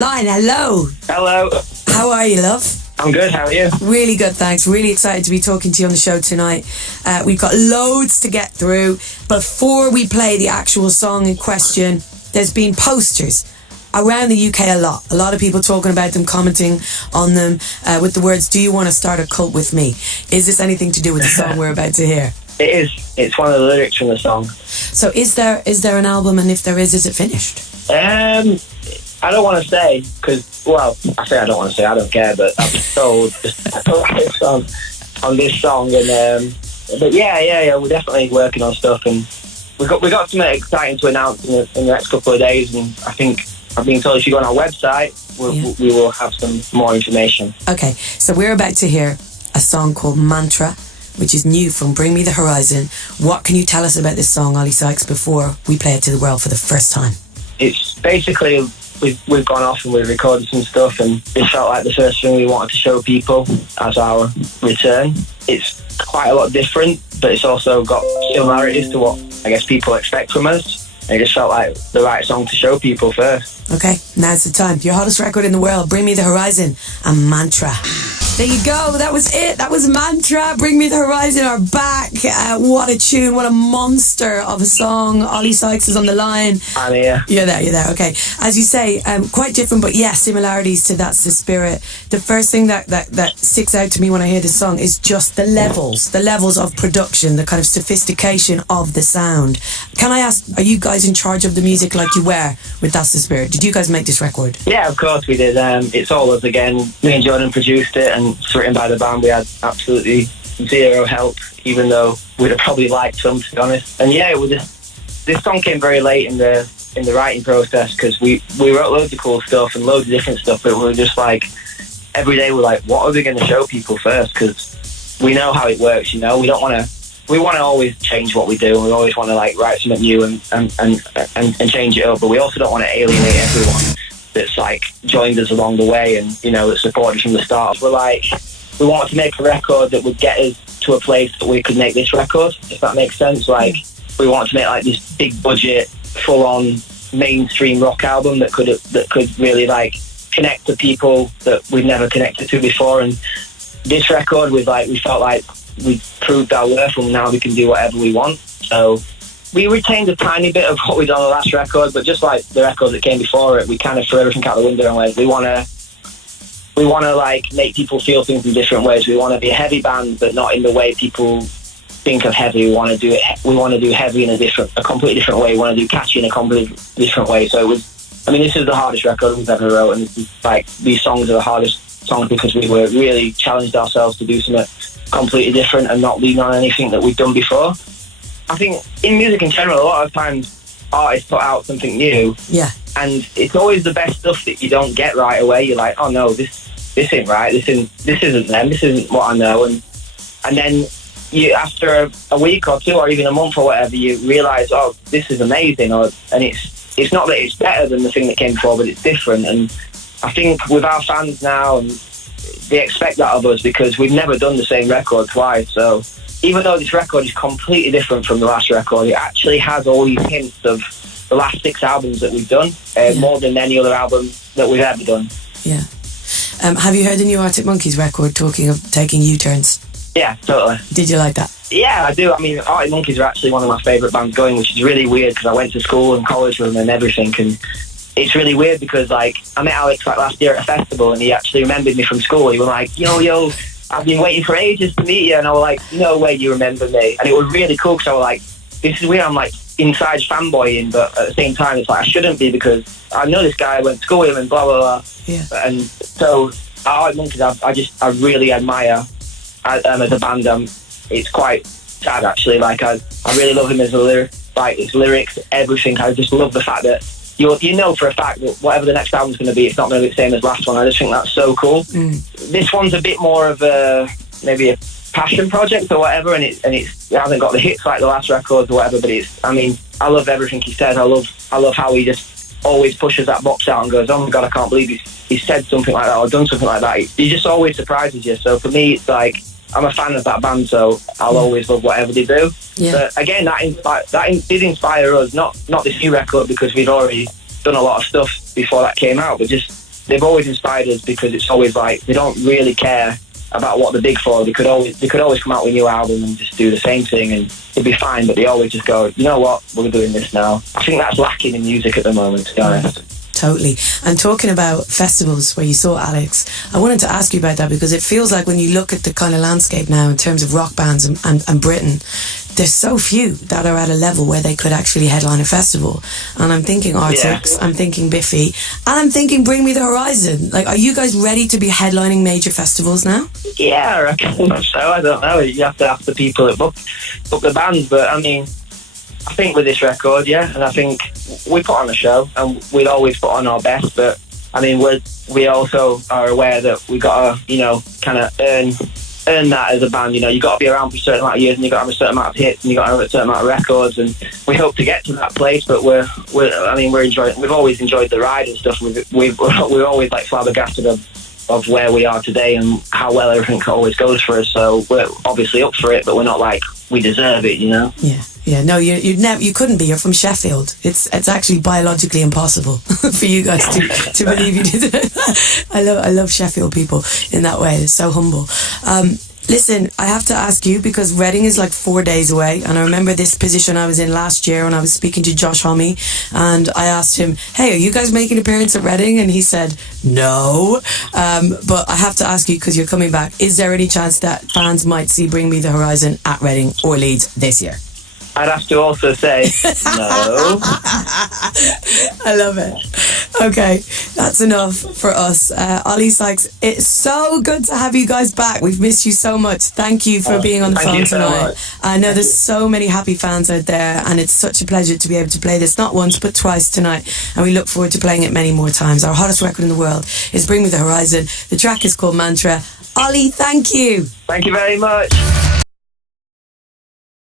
Line, hello. Hello. How are you, love? I'm good, how are you? Really good, thanks. Really excited to be talking to you on the show tonight. We've got loads to get through. Before we play the actual song in question, there's been posters around the UK a lot. A lot of people talking about them, commenting on them with the words, "Do you want to start a cult with me?" Is this anything to do with the song we're about to hear? It is. It's one of the lyrics from the song. So is there an album, and if there is it finished? I don't want to say, because, well, I say I don't want to say, I don't care, but I've told on this song, and but yeah, we're definitely working on stuff, and we got something exciting to announce in the next couple of days, and I think I've been told if you go on our website, we will have some more information. Okay, so we're about to hear a song called Mantra, which is new from Bring Me the Horizon. What can you tell us about this song, Oli Sykes, before we play it to the world for the first time? It's basically, we've gone off and we've recorded some stuff, and it felt like the first thing we wanted to show people as our return. It's quite a lot different, but it's also got similarities to what I guess people expect from us. It just felt like the right song to show people first. Okay, now's the time. Your hottest record in the world, Bring Me the Horizon, and Mantra. There you go, that was it. That was Mantra. Bring Me the Horizon are back. What a tune, what a monster of a song. Oli Sykes is on the line. I'm here. You're there, okay. As you say, quite different, but yeah, similarities to That's the Spirit. The first thing that sticks out to me when I hear this song is just the levels of production, the kind of sophistication of the sound. Can I ask, are you guys in charge of the music like you were with That's the Spirit? Did you guys make this record? Yeah, of course we did. It's all us again. Me and Jordan produced it, and it's written by the band. We had absolutely zero help, even though we'd have probably liked some, to be honest. And yeah, this song came very late in the writing process, because we wrote loads of cool stuff and loads of different stuff, but we were just like, every day we're like, what are we going to show people first? Because we know how it works, you know. We want to always change what we do, and we always want to like write something new and change it up, but we also don't want to alienate everyone that's like joined us along the way and, you know, that supported from the start. We're like, we wanted to make a record that would get us to a place that we could make this record, if that makes sense. Like, we wanted to make like this big budget, full on mainstream rock album that could really like connect to people that we've never connected to before. And this record was like, we felt like we proved our worth, and now we can do whatever we want. So we retained a tiny bit of what we'd done on the last record, but just like the record that came before it, we kind of threw everything out the window and went, we want to like make people feel things in different ways. We want to be a heavy band, but not in the way people think of heavy. We want to do heavy in a completely different way. We want to do catchy in a completely different way. So this is the hardest record we've ever wrote, and like these songs are the hardest songs because we were really challenged ourselves to do something completely different and not lean on anything that we've done before. I think in music in general, a lot of times artists put out something new, and it's always the best stuff that you don't get right away. You're like, oh no, this ain't right. This isn't them. This isn't what I know. And then you, after a week or two or even a month or whatever, you realise, oh, this is amazing. And it's not that it's better than the thing that came before, but it's different. And I think with our fans now, they expect that of us because we've never done the same record twice. So even though this record is completely different from the last record, it actually has all these hints of the last 6 albums that we've done, more than any other album that we've ever done. Yeah. Have you heard the new Arctic Monkeys record talking of taking U-turns? Yeah, totally. Did you like that? Yeah, I do. I mean, Arctic Monkeys are actually one of my favourite bands going, which is really weird because I went to school and college with them and everything, and it's really weird because like I met Alex like last year at a festival, and he actually remembered me from school. He was like, yo, I've been waiting for ages to meet you. And I was like, no way you remember me. And it was really cool because I was like, this is weird. I'm like inside fanboying, but at the same time, it's like I shouldn't be because I know this guy, I went to school with him and blah, blah, blah. Yeah. And so Art Monkeys, I really admire as a band. It's quite sad actually. Like I really love him as a lyric, like his lyrics, everything. I just love the fact that you know for a fact that whatever the next album's going to be, it's not going to be the same as last one. I just think that's so cool. This one's a bit more of maybe a passion project or whatever, and it hasn't got the hits like the last records or whatever. But I love everything he says. I love how he just always pushes that box out and goes, oh my god, I can't believe he's said something like that or done something like that. He just always surprises you. So for me, it's like I'm a fan of that band, so I'll always love whatever they do. Yeah. But again, that did inspire us, not this new record because we'd already done a lot of stuff before that came out, but just they've always inspired us, because it's always like they don't really care about what they're big for. They could always come out with a new album and just do the same thing and it'd be fine, but they always just go, you know what, we're doing this now. I think that's lacking in music at the moment, to be honest. Totally. And talking about festivals where you saw Alex, I wanted to ask you about that, because it feels like when you look at the kind of landscape now in terms of rock bands and Britain, there's so few that are at a level where they could actually headline a festival. And I'm thinking Arctics, I'm thinking Biffy, and I'm thinking Bring Me the Horizon. Like, are you guys ready to be headlining major festivals now? Yeah, I reckon so. I don't know. You have to ask the people that book the bands. But I mean, I think with this record, yeah, and I think we put on a show and we'd always put on our best. But I mean, we also are aware that we got to, you know, kind of earn that as a band. You know, you got to be around for a certain amount of years, and you got to have a certain amount of hits, and you got to have a certain amount of records. And we hope to get to that place. But we're enjoying. We've always enjoyed the ride and stuff. We're always like flabbergasted of where we are today and how well everything always goes for us. So we're obviously up for it, but we're not like we deserve it, you know. Yeah, no, you couldn't be. You're from Sheffield. It's actually biologically impossible for you guys to believe you did it. I love Sheffield people in that way. They're so humble. Listen, I have to ask you, because Reading is like 4 days away, and I remember this position I was in last year when I was speaking to Josh Homme, and I asked him, hey, are you guys making an appearance at Reading? And he said, no. But I have to ask you, because you're coming back, is there any chance that fans might see Bring Me the Horizon at Reading or Leeds this year? I'd have to also say no. I love it. Okay, that's enough for us. Oli Sykes, it's so good to have you guys back. We've missed you so much. Thank you for being on the phone tonight. I know there's so many happy fans out there, and it's such a pleasure to be able to play this not once but twice tonight, and we look forward to playing it many more times. Our hottest record in the world is Bring Me the Horizon. The track is called Mantra. Oli, thank you. Thank you very much.